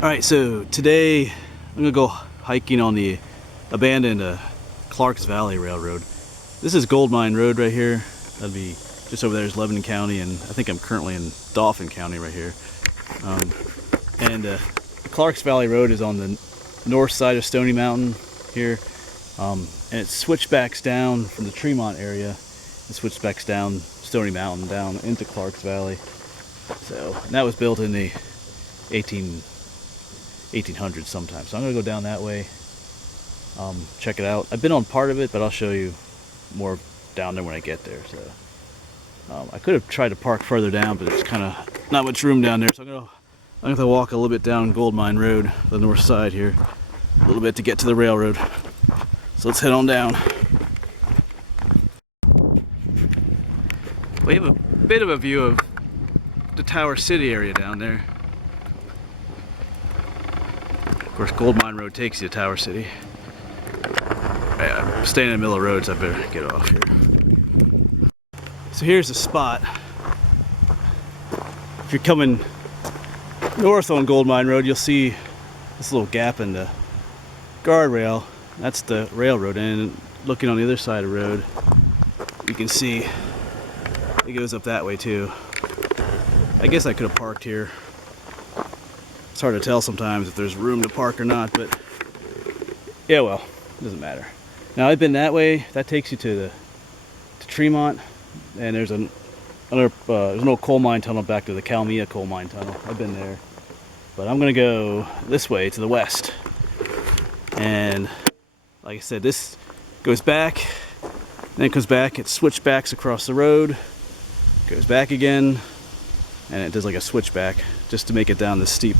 Alright, so today I'm gonna go hiking on the abandoned Clarks Valley Railroad. This is Gold Mine Road right here. That'd be just over there is Lebanon County, and I think I'm currently in Dauphin County right here. The Clarks Valley Road is on the north side of Stony Mountain here, and it switchbacks down from the Tremont area. It switchbacks down Stony Mountain down into Clarks Valley. So, and that was built in the 1800s sometime. So I'm gonna go down that way, check it out. I've been on part of it, but I'll show you more down there when I get there. So I could have tried to park further down, but there's kind of not much room down there. So I'm gonna walk a little bit down Gold Mine Road, the north side here, a little bit to get to the railroad. So let's head on down. We have a bit of a view of the Tower City area down there. Of course, Gold Mine Road takes you to Tower City. I'm staying in the middle of the road, so I better get off here. So here's the spot. If you're coming north on Gold Mine Road, you'll see this little gap in the guardrail. That's the railroad, and looking on the other side of the road, you can see it goes up that way too. I guess I could have parked here. It's hard to tell sometimes if there's room to park or not, but yeah, well, it doesn't matter. Now I've been that way. That takes you to Tremont, and there's an old coal mine tunnel back to the Calmia coal mine tunnel. I've been there, but I'm gonna go this way to the west. And like I said, this goes back, then it comes back. It switchbacks across the road, goes back again, and it does like a switchback just to make it down this steep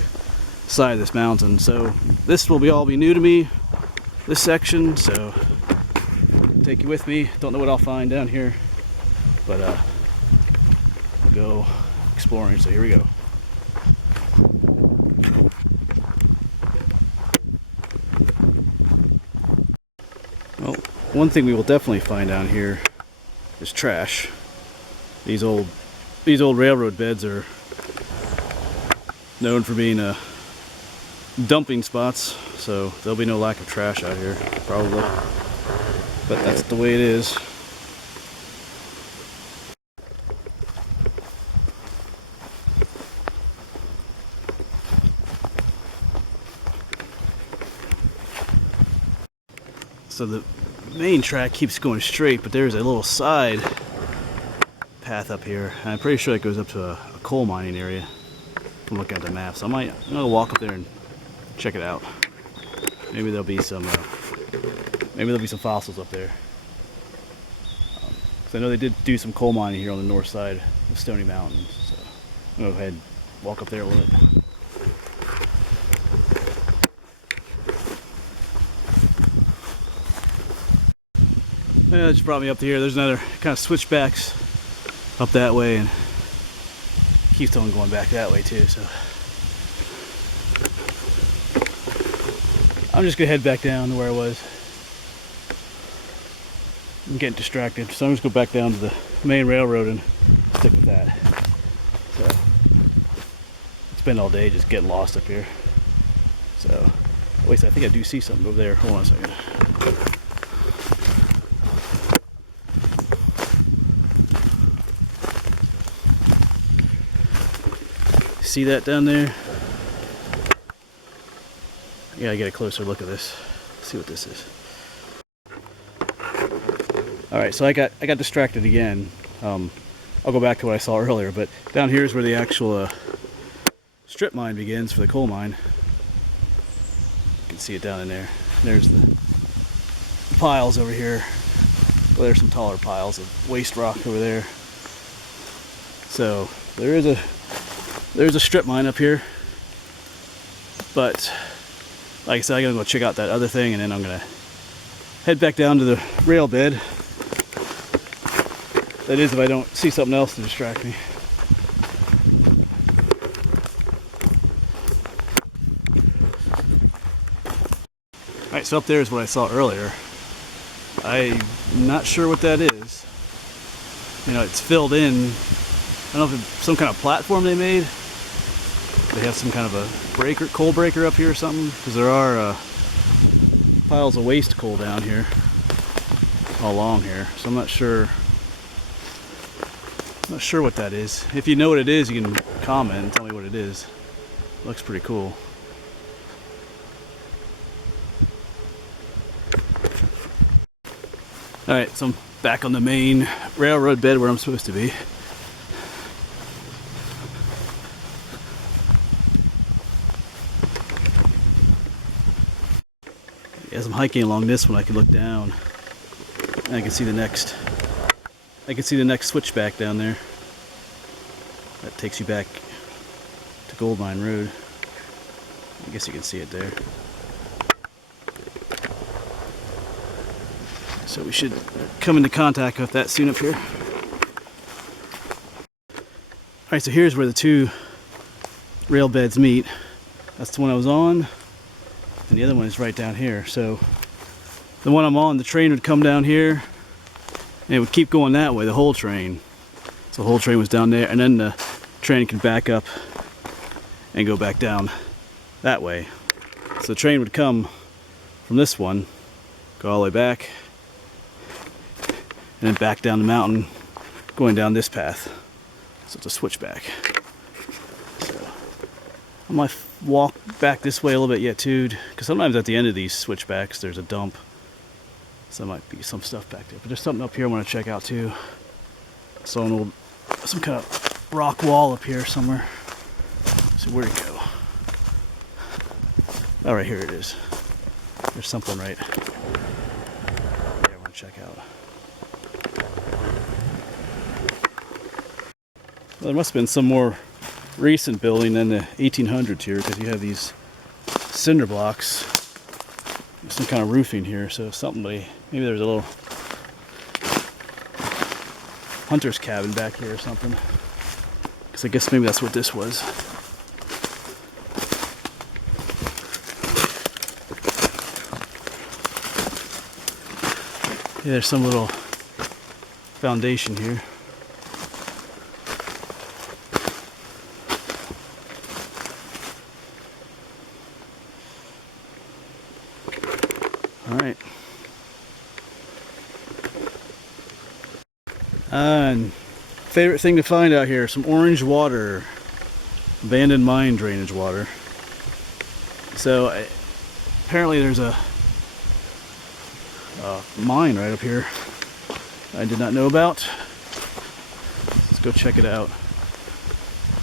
side of this mountain. So this will all be new to me, this section, so I'll take you with me. Don't know what I'll find down here, but we'll go exploring. So here we go. Well, one thing we will definitely find down here is trash. These old railroad beds are known for being dumping spots, so there'll be no lack of trash out here, probably. But that's the way it is. So the main track keeps going straight, but there's a little side path up here, and I'm pretty sure it goes up to a coal mining area. I'm looking at the map, so I'm gonna walk up there and check it out. Maybe there'll be some fossils up there. So I know they did do some coal mining here on the north side of Stony Mountain. So I'm gonna go ahead and walk up there a little bit. Yeah, that just brought me up to here. There's another kind of switchbacks up that way, and keeps on going back that way too. So I'm just gonna head back down to where I was. I'm getting distracted, so I'm just gonna go back down to the main railroad and stick with that. So spend all day just getting lost up here. So wait, I think I do see something over there. Hold on a second. See that down there? Yeah, I get a closer look at this. See what this is. All right, so I got distracted again. I'll go back to what I saw earlier, but down here is where the actual strip mine begins for the coal mine. You can see it down in there. There's the piles over here. Well, there's some taller piles of waste rock over there. So there's a strip mine up here, but like I said, I gotta go check out that other thing, and then I'm gonna head back down to the rail bed. That is, if I don't see something else to distract me. Alright, so up there is what I saw earlier. I'm not sure what that is. You know, it's filled in. I don't know if it's some kind of platform they made. They have some kind of a coal breaker up here or something, because there are piles of waste coal down here, all along here. So I'm not sure what that is. If you know what it is, you can comment and tell me what it is. It looks pretty cool. Alright, so I'm back on the main railroad bed where I'm supposed to be. As I'm hiking along this one, I can look down and I can see the next switchback down there. That takes you back to Gold Mine Road. I guess you can see it there. So we should come into contact with that soon up here. Alright, so here's where the two rail beds meet. That's the one I was on, and the other one is right down here. So the one I'm on, the train would come down here, and it would keep going that way, the whole train. So the whole train was down there, and then the train could back up and go back down that way. So the train would come from this one, go all the way back, and then back down the mountain, going down this path. So it's a switchback. So I might walk back this way a little bit yet too, because sometimes at the end of these switchbacks there's a dump. So there might be some stuff back there. But there's something up here I want to check out too. So some kind of rock wall up here somewhere. So where'd it go? Oh, right here it is. There's something right there I want to check out. Well, there must have been some more recent building than the 1800s here, because you have these cinder blocks. There's some kind of roofing here, so maybe there's a little hunter's cabin back here or something. Because I guess maybe that's what this was. Yeah, there's some little foundation here. Alright. And favorite thing to find out here, some orange water. Abandoned mine drainage water. So apparently there's a mine right up here I did not know about. Let's go check it out.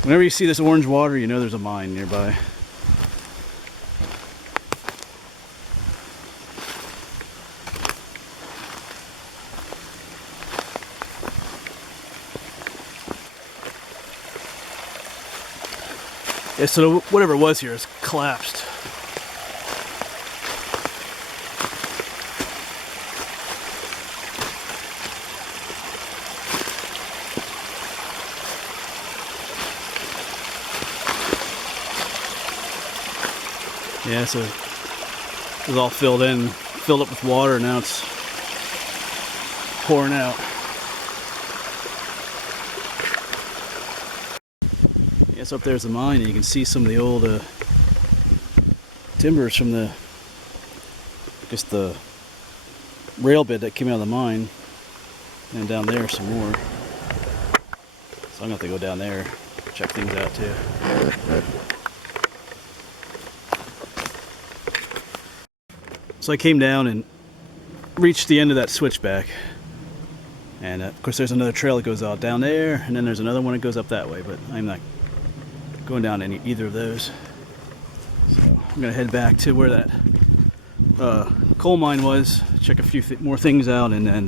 Whenever you see this orange water, you know there's a mine nearby. Yeah, so whatever it was here has collapsed. Yeah, so it was all filled up with water, and now it's pouring out. Yes, up there's the mine, and you can see some of the old timbers from the rail bed that came out of the mine, and down there some more. So I'm gonna have to go down there, check things out too. So I came down and reached the end of that switchback, and of course there's another trail that goes out down there, and then there's another one that goes up that way, but I'm not going down either of those. So I'm gonna head back to where that coal mine was, check a few more things out, and then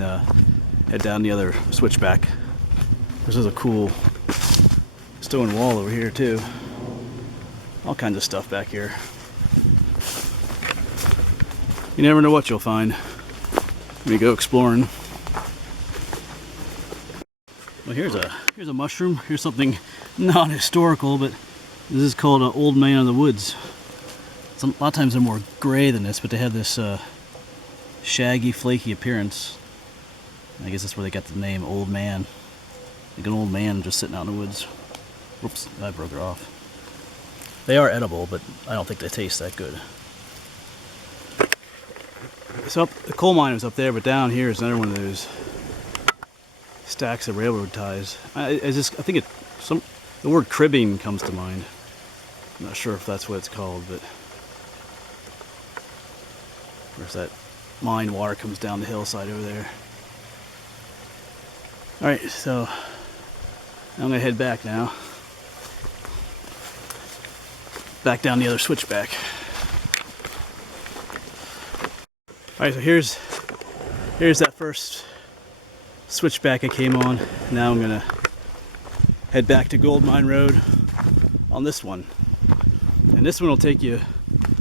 head down the other switchback. This is a cool stone wall over here too. All kinds of stuff back here. You never know what you'll find when you go exploring. Well, here's a mushroom. Here's something non-historical, but this is called an old man of the woods. A lot of times they're more gray than this, but they have this shaggy, flaky appearance. I guess that's where they got the name Old Man. Like an old man just sitting out in the woods. Whoops, I broke her off. They are edible, but I don't think they taste that good. So the coal mine was up there, but down here is another one of those stacks of railroad ties. I think the word cribbing comes to mind. I'm not sure if that's what it's called, but there's that mine water comes down the hillside over there. All right, so I'm gonna head back now. Back down the other switchback. All right, so here's that first switchback I came on. Now I'm gonna head back to Gold Mine Road on this one. And this one will take you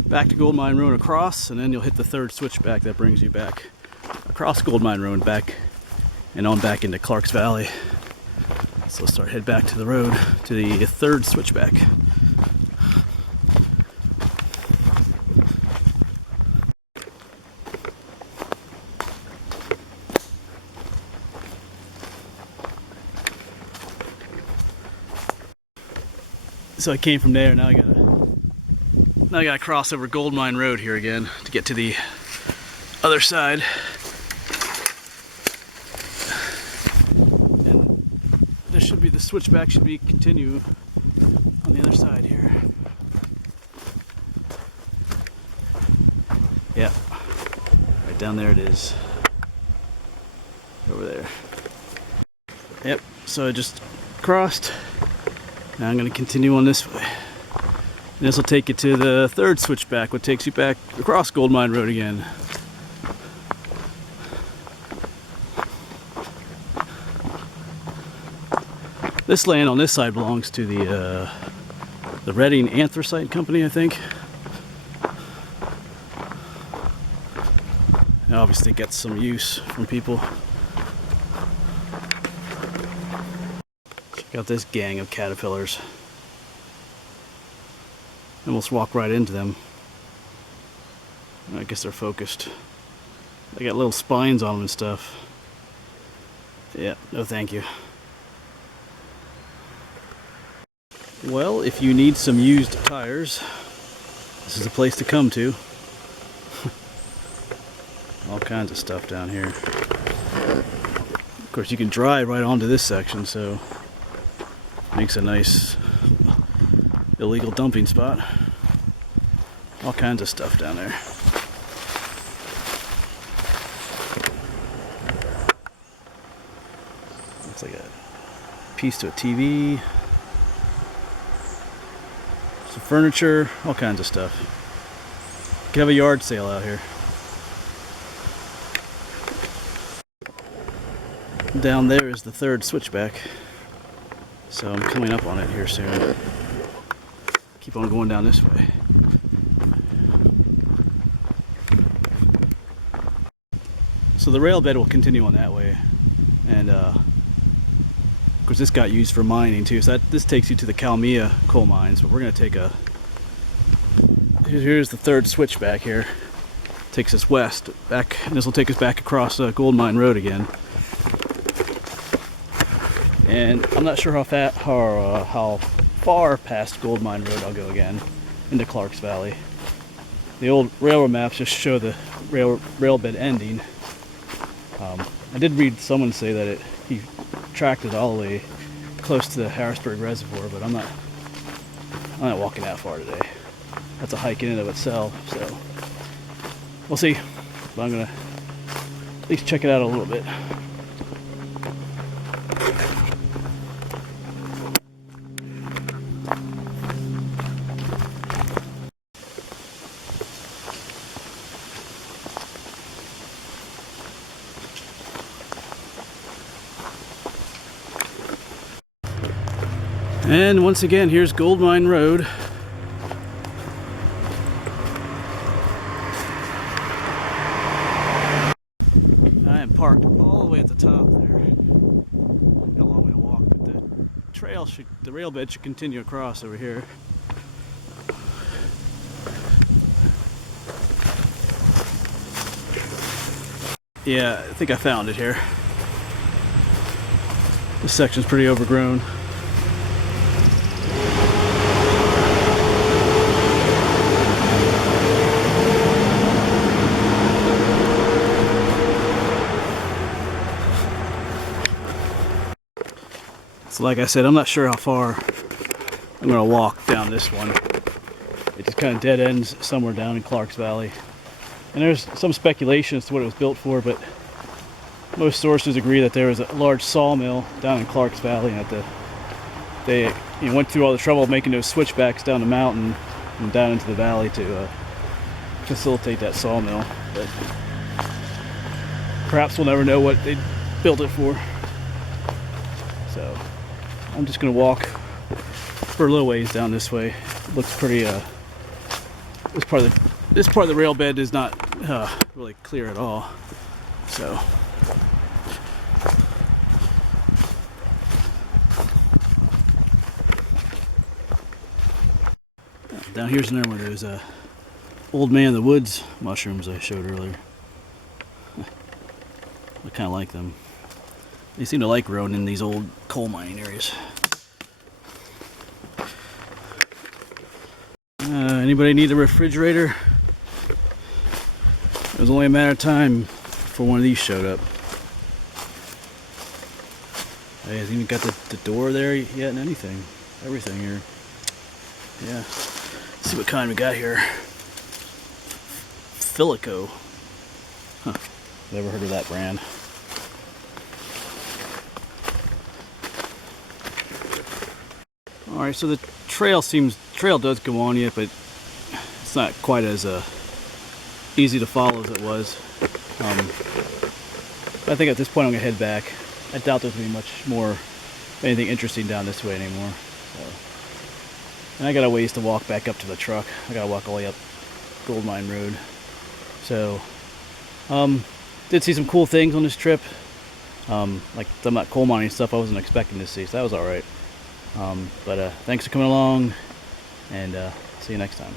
back to Gold Mine Road across, and then you'll hit the third switchback that brings you back across Gold Mine Road back and on back into Clark's Valley. So let's head back to the road to the third switchback. So I came from there. Now I gotta cross over Gold Mine Road here again to get to the other side. And this should be the switchback. Should be continue on the other side here. Yeah, right down there it is. Over there. Yep. So I just crossed. Now I'm going to continue on this way. And this will take you to the third switchback, which takes you back across Gold Mine Road again. This land on this side belongs to the Redding Anthracite Company, I think. And obviously gets some use from people. Got this gang of caterpillars. Almost walk right into them. I guess they're focused. They got little spines on them and stuff. Yeah, no thank you. Well, if you need some used tires, this is a place to come to. All kinds of stuff down here. Of course, you can drive right onto this section, so makes a nice illegal dumping spot. All kinds of stuff down there. Looks like a piece to a TV. Some furniture, all kinds of stuff. You can have a yard sale out here. Down there is the third switchback. So I'm coming up on it here soon. Keep on going down this way. So the rail bed will continue on that way. And of course this got used for mining too. So this takes you to the Calmia coal mines. But we're going to take here's the third switchback here. Takes us west. Back, and this will take us back across Gold Mine Road again. And I'm not sure how far past Gold Mine Road I'll go again into Clark's Valley. The old railroad maps just show the rail bed ending. I did read someone say that he tracked it all the way close to the Harrisburg Reservoir, but I'm not walking that far today. That's a hike in and of itself, so we'll see. But I'm gonna at least check it out a little bit. And once again, here's Gold Mine Road. I am parked all the way at the top there. Got a long way to walk, but the rail bed should continue across over here. Yeah, I think I found it here. This section's pretty overgrown. So like I said, I'm not sure how far I'm gonna walk down this one. It just kind of dead ends somewhere down in Clarks Valley. And there's some speculation as to what it was built for, but most sources agree that there was a large sawmill down in Clarks Valley, and that they went through all the trouble of making those switchbacks down the mountain and down into the valley to facilitate that sawmill. But perhaps we'll never know what they built it for. So I'm just gonna walk for a little ways down this way. It looks pretty. This part of the rail bed is not really clear at all. So. Down here's another one of those old man in the woods mushrooms I showed earlier. I kind of like them. They seem to like growing in these old coal mining areas. Anybody need a refrigerator? It was only a matter of time before one of these showed up. Hey, hasn't even got the door there yet and anything. Everything here. Yeah. Let's see what kind we got here. Filico. Huh. Never heard of that brand. Alright, so the trail does go on yet, but it's not quite as easy to follow as it was. I think at this point I'm going to head back. I doubt there's going to be much more, anything interesting down this way anymore. So. And I got a ways to walk back up to the truck. I got to walk all the way up Gold Mine Road. So, did see some cool things on this trip. Like some of that coal mining stuff I wasn't expecting to see, so that was alright. But thanks for coming along, and see you next time.